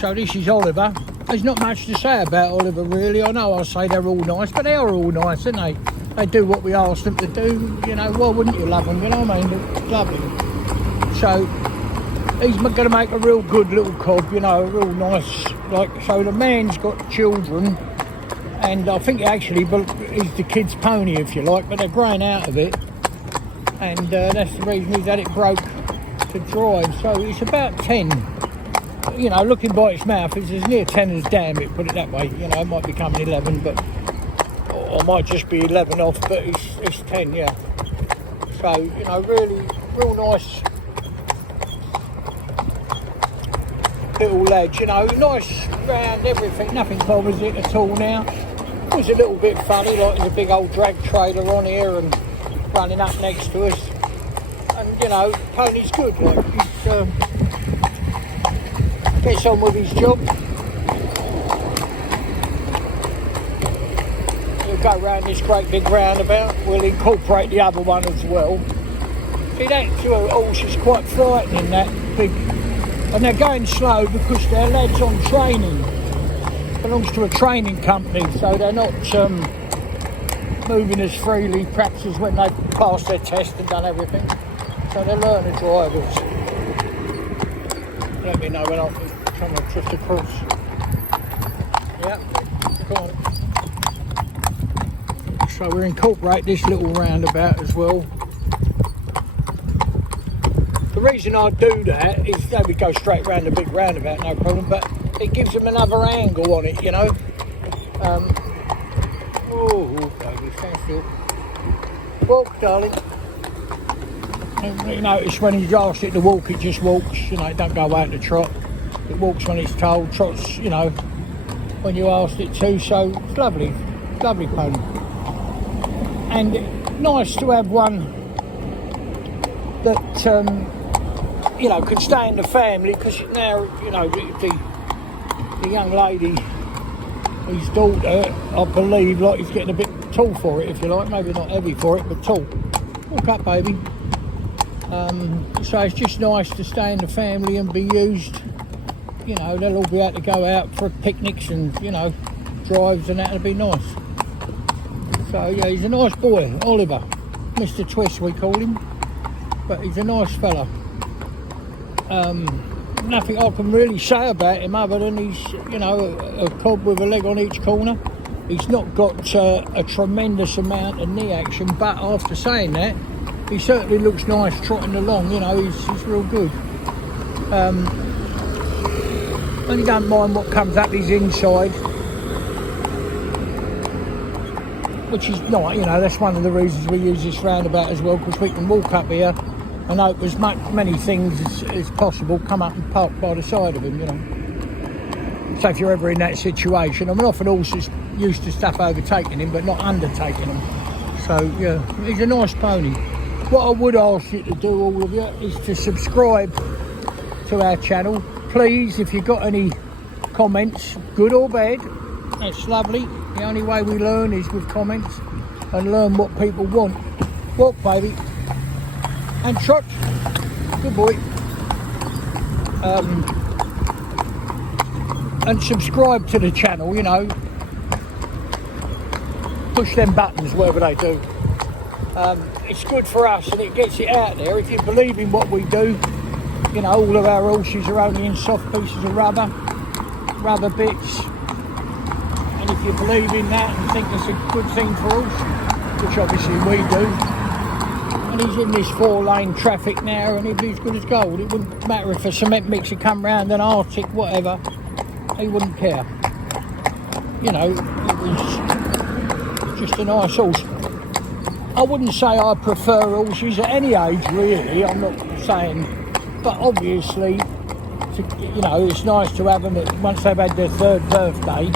So this is Oliver. There's not much to say about Oliver really. I know I say they're all nice, but they are all nice, aren't they? They do what we ask them to do. You know, why wouldn't you love them? You know what I mean? They're lovely. So he's going to make a real good little cob, you know, a real nice, like, so the man's got children, and I think actually he's the kid's pony, if you like, but they're growing out of it, and that's the reason he's had it broke to drive. So it's about 10, you know, looking by its mouth, it's as near 10 as damn it, put it that way. You know, it might become an 11, but, or might just be 11 off, but it's 10, yeah. So, you know, really, real nice little lad, you know, nice round everything, nothing bothers it at all now. It was a little bit funny, like there's a big old drag trailer on here and running up next to us, and you know, pony's good, like he gets on with his job. He'll go round this great big roundabout. We'll incorporate the other one as well. See, that horse is quite frightening, that big. And they're going slow because their lad's on training. Belongs to a training company, so they're not moving as freely perhaps as when they passed their test and done everything. So they're learner drivers. Let me know when I can come and drift across. Yeah, come on. So we'll incorporate this little roundabout as well. The reason I do that is they would go straight round the big roundabout, no problem, but it gives them another angle on it, you know. Oh, baby, stand still. Walk, darling. And you notice when you ask it to walk, it just walks, you know, it don't go out to trot. It walks when it's told, trots, you know, when you asked it to, so it's lovely, lovely pony. And nice to have one that, you know, could stay in the family, because now, you know, the young lady, his daughter, I believe, like, he's getting a bit tall for it, if you like, maybe not heavy for it, but tall. Walk up, baby. So it's just nice to stay in the family and be used. You know, they'll all be able to go out for picnics and, you know, drives, and that'll be nice. So yeah, he's a nice boy, Oliver. Mr. Twist we call him, but he's a nice fella. Nothing I can really say about him other than he's, you know, a cob with a leg on each corner. He's not got a tremendous amount of knee action, but after saying that, he certainly looks nice trotting along, you know, he's real good. And he don't mind what comes up his inside, which is not, you know, that's one of the reasons we use this roundabout as well, because we can walk up here and hope as many things as possible come up and park by the side of him, you know. So if you're ever in that situation, I mean, often horses used to stuff overtaking him, but not undertaking him. So yeah, he's a nice pony. What I would ask you to do, all of you, is to subscribe to our channel. Please, if you've got any comments, good or bad, that's lovely. The only way we learn is with comments, and learn what people want. Walk, baby. And trot. Good boy. And subscribe to the channel, you know. Push them buttons, whatever they do. It's good for us, and it gets it out there. If you believe in what we do, you know, all of our horses are only in soft pieces of rubber bits. And if you believe in that and think it's a good thing for us, which obviously we do, and he's in this 4-lane traffic now, and he'd be as good as gold. It wouldn't matter if a cement mixer come round, an Arctic, whatever, he wouldn't care. You know, it was just a nice horse. I wouldn't say I prefer horses at any age, really. I'm not saying, but obviously, you know, it's nice to have them once they've had their 3rd birthday.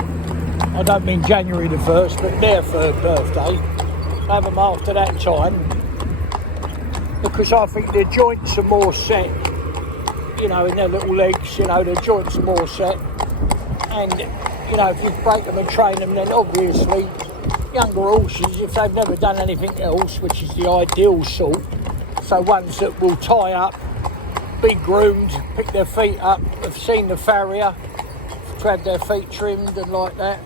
I don't mean January the 1st, but their 3rd birthday. Have them after that time, because I think their joints are more set, you know, in their little legs, you know, their joints are more set. And, you know, if you break them and train them, then obviously younger horses, if they've never done anything else, which is the ideal sort, so ones that will tie up, be groomed, pick their feet up, have seen the farrier, to have their feet trimmed and like that,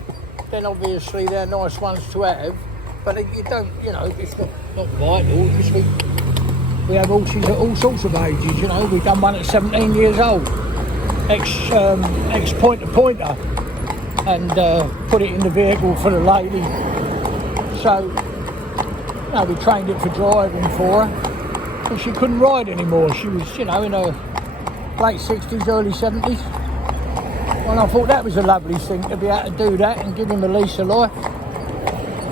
then obviously they're nice ones to have. But you don't, you know, it's not vital, because we have horses at all sorts of ages, you know. We've done one at 17 years old, ex pointer, and put it in the vehicle for the lady. So, you know, we trained it for driving for her, and she couldn't ride anymore. She was, you know, in her late 60s, early 70s. And I thought that was a lovely thing to be able to do that and give him a lease of life.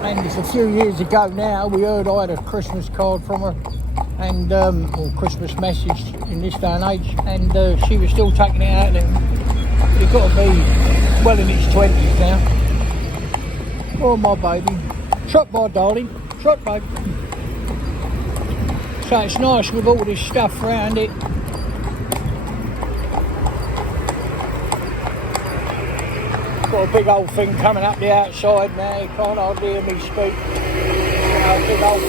And it's a few years ago now, we heard I had a Christmas card from her, and or Christmas message in this day and age, and she was still taking it out there. It's got to be well in its 20s now. Oh, my baby. Trot, my darling. Trot, baby. So it's nice with all this stuff around it. Got a big old thing coming up the outside now. You can't hardly hear me speak. You know, big old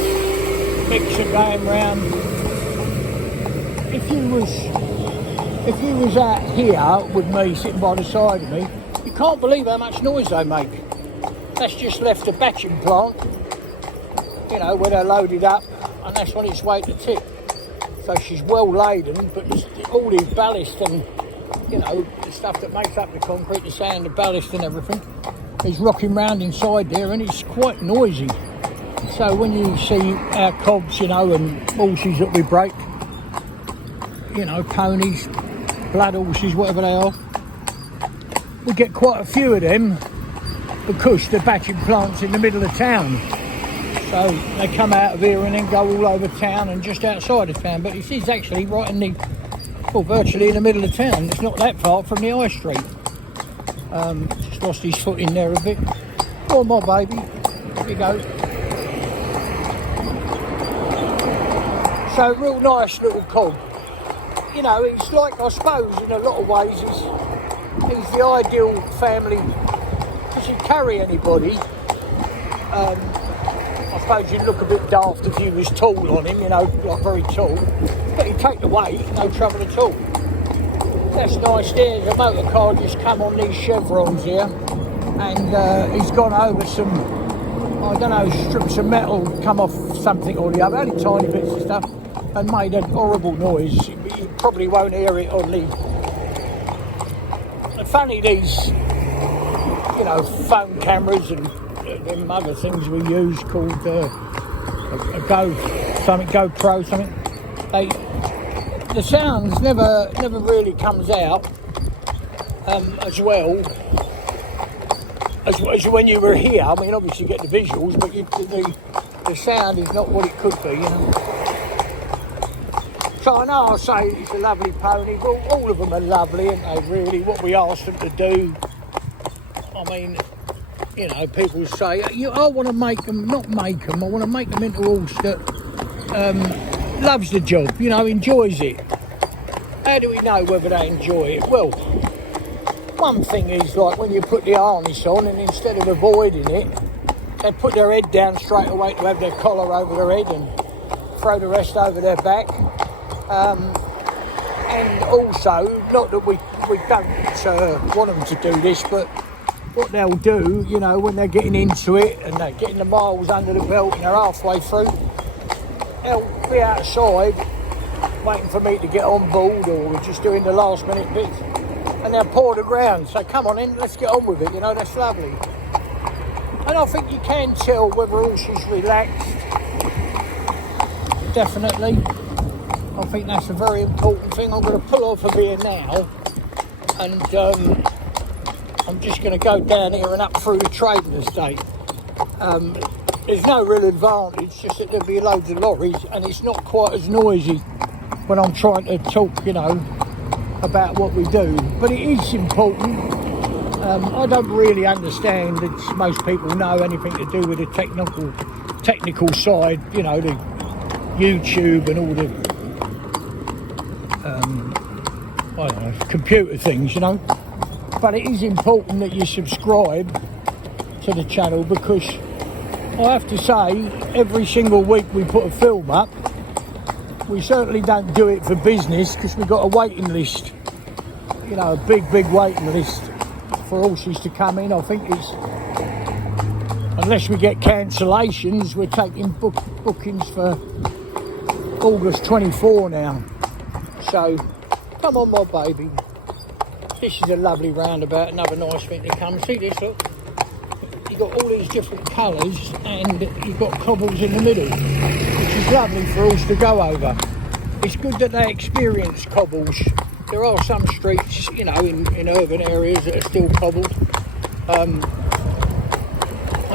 mixer going round. If you was out here with me sitting by the side of me, you can't believe how much noise they make. That's just left the batching plant, you know, where they're loaded up, and that's on its way to tip. So she's well laden, but all these ballast and, you know, the stuff that makes up the concrete, the sand, the ballast and everything, is rocking round inside there, and it's quite noisy. So when you see our cobs, you know, and horses that we break, you know, ponies, blood horses, whatever they are, we get quite a few of them because the batching plant's in the middle of town. So they come out of here and then go all over town and just outside of town. But this is actually right in the, well, virtually in the middle of town. It's not that far from the high street. Just lost his foot in there a bit. Oh, my baby. Here you go. So, real nice little cob. You know, it's like, I suppose, in a lot of ways, he's the ideal family, because he'd carry anybody. I suppose you'd look a bit daft if you was tall on him, you know, like very tall. But he'd take the weight, no trouble at all. That's nice there. The motor car just come on these chevrons here, and he's gone over some, I don't know, strips of metal, come off something or the other, only tiny bits of stuff, and made a horrible noise. You probably won't hear it on the... Funny, these, you know, phone cameras and them other things we use called a GoPro something. The sounds never really comes out as well as when you were here. I mean, obviously you get the visuals, but the sound is not what it could be, you know. So I know I say it's a lovely pony, but all of them are lovely, aren't they, really, what we asked them to do. I mean, you know, people say, I want to make them, not make them, I want to make them into a horse that loves the job, you know, enjoys it. How do we know whether they enjoy it? Well, one thing is, like, when you put the harness on, and instead of avoiding it, they put their head down straight away to have their collar over their head and throw the rest over their back. And also, not that we don't want them to do this, but what they'll do, you know, when they're getting into it and they're getting the miles under the belt and they're halfway through, they'll be outside waiting for me to get on board, or just doing the last minute bits, and they'll paw the ground. So come on in, let's get on with it, you know, that's lovely. And I think you can tell whether a horse is relaxed, definitely. I think that's a very important thing. I'm going to pull off of here now, and I'm just going to go down here and up through the trading estate. There's no real advantage, just that there'll be loads of lorries, and it's not quite as noisy when I'm trying to talk, you know, about what we do. But it is important. I don't really understand that most people know anything to do with the technical side, you know, the YouTube and all the I don't know, computer things, you know. But it is important that you subscribe to the channel, because I have to say, every single week we put a film up. We certainly don't do it for business, because we've got a waiting list, you know, a big waiting list. for horses to come in. I think it's, unless we get cancellations, we're taking bookings for August 24 now. So, come on, my baby. This is a lovely roundabout, another nice thing to come. See this, look? You've got all these different colours and you've got cobbles in the middle, which is lovely for horses to go over. It's good that they experience cobbles. There are some streets, you know, in urban areas that are still cobbled. And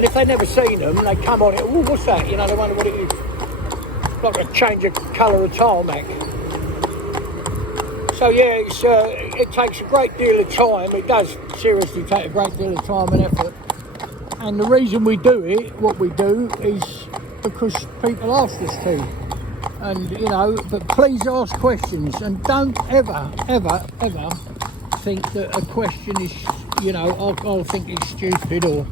if they've never seen them, they come on it, oh, what's that? You know, they wonder what it is. Like a change of colour of tarmac. So yeah, it takes a great deal of time. It does seriously take a great deal of time and effort. And the reason we do it, what we do, is because people ask us to. And, you know, but please ask questions. And don't ever, ever, ever think that a question is, you know, I'll think it's stupid or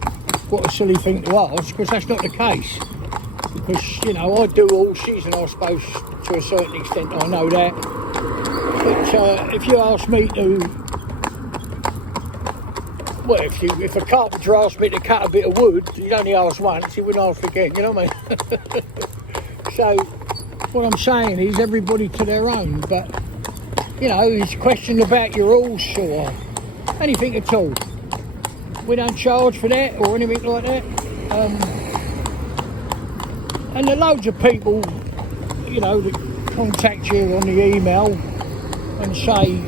what a silly thing to ask, because that's not the case. Because, you know, I do horses, and I suppose to a certain extent I know that. But if you ask me to, well, if a carpenter asked me to cut a bit of wood, he'd only ask once, he wouldn't ask again, you know what I mean? So, what I'm saying is everybody to their own, but, you know, it's a question about your horse or anything at all. We don't charge for that or anything like that. And there are loads of people, you know, that contact you on the email and say,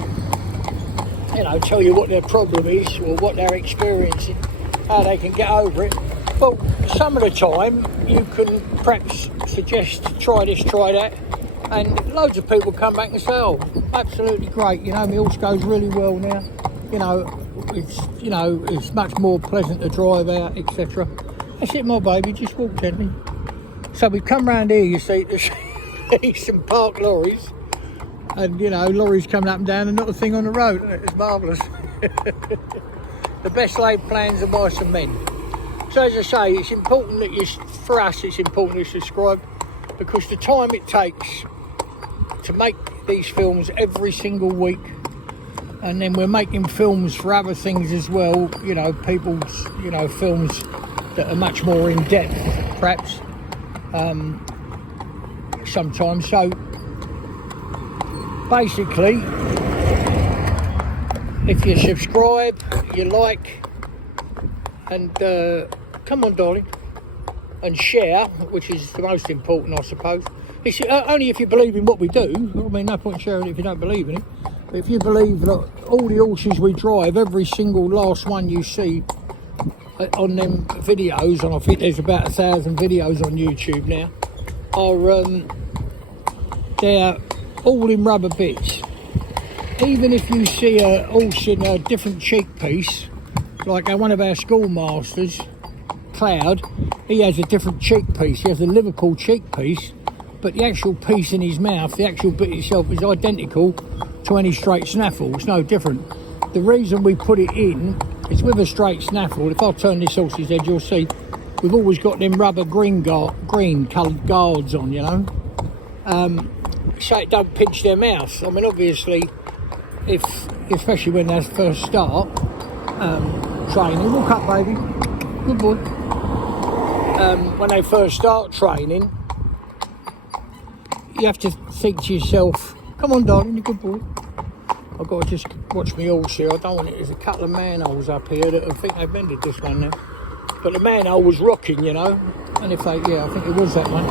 you know, tell you what their problem is or what they're experiencing, how they can get over it. Well, some of the time you can perhaps suggest try this, try that, and loads of people come back and say, oh, absolutely great, you know, my horse goes really well now, you know, it's much more pleasant to drive out, etc. That's it, my baby, just walk gently. So we come round here, you see, to see some parked lorries, and, you know, lorries coming up and down and not a thing on the road. It's marvellous. The best laid plans are by some men. So as I say, it's important that for us, it's important to subscribe, because the time it takes to make these films every single week, and then we're making films for other things as well, you know, people's, you know, films that are much more in depth, perhaps, sometimes. So basically, if you subscribe, you like, and come on, darling, and share, which is the most important, I suppose. It's only if you believe in what we do. I mean, no point sharing it if you don't believe in it. But if you believe that all the horses we drive, every single last one you see on them videos, and I think there's about 1,000 videos on YouTube now, are they're all in rubber bits. Even if you see a horse in a different cheek piece, like one of our schoolmasters, Cloud, he has a different cheek piece. He has a Liverpool cheek piece, but the actual piece in his mouth, the actual bit itself, is identical to any straight snaffle. It's no different. The reason we put it in is with a straight snaffle. If I turn this horse's head, you'll see we've always got them rubber green coloured guards on, you know, so it don't pinch their mouth. I mean, obviously, especially when they first start training. Walk up, baby. Good boy. When they first start training, you have to think to yourself, come on, darling, you're a good boy. I've got to just watch my horse here. I don't want it. There's a couple of manholes up here that I think they've mended this one now. But the manhole was rocking, you know. And if they, yeah, I think it was that one.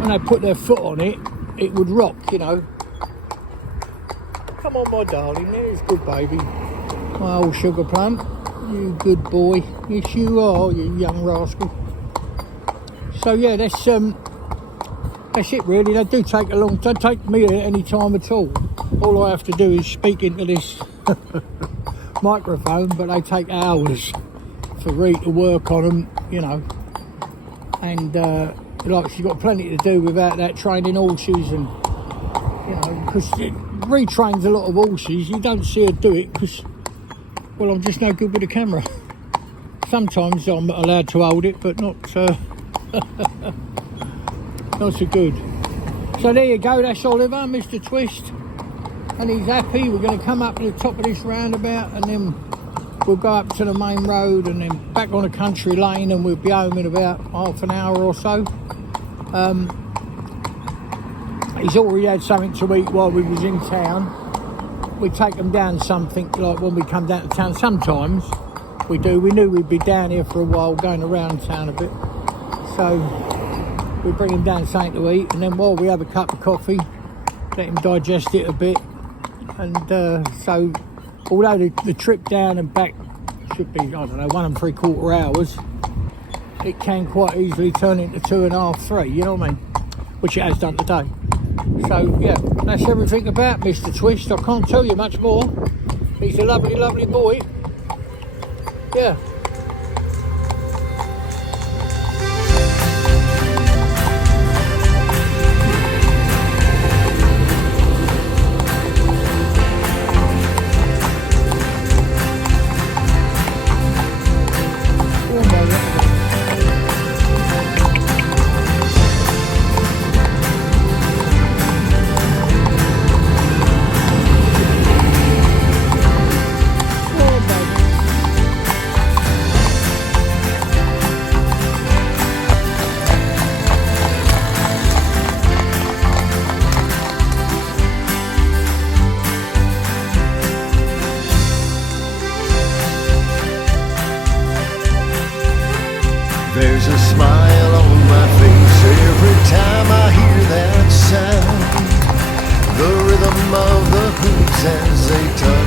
When they put their foot on it, it would rock, you know. Come on, my darling, there's good baby. My old sugar plum, you good boy. Yes, you are, you young rascal. So yeah, that's it really. They do take a long time. They take me any time at all. All I have to do is speak into this microphone, but they take hours for Reed to work on them, you know. And like, she's got plenty to do without that, training horses, and you know, because Reed trains a lot of horses. You don't see her do it because, well, I'm just no good with the camera. Sometimes I'm allowed to hold it, but not not so good. So there you go, that's Oliver, Mr. Twist, and he's happy. We're going to come up to the top of this roundabout, and then we'll go up to the main road and then back on a country lane, and we'll be home in about half an hour or so. He's already had something to eat while we was in town. We take them down something, like when we come down to town. Sometimes we do. We knew we'd be down here for a while, going around town a bit. So we bring him down something to eat, and then while we have a cup of coffee, let him digest it a bit. And so, although the trip down and back should be, I don't know, 1 3/4 hours, it can quite easily turn into 2.5, 3, you know what I mean? Which it has done today. So yeah, that's everything about Mr. Twist. I can't tell you much more. He's a lovely, lovely boy. Yeah. There's a smile on my face every time I hear that sound. The rhythm of the hoops as they touch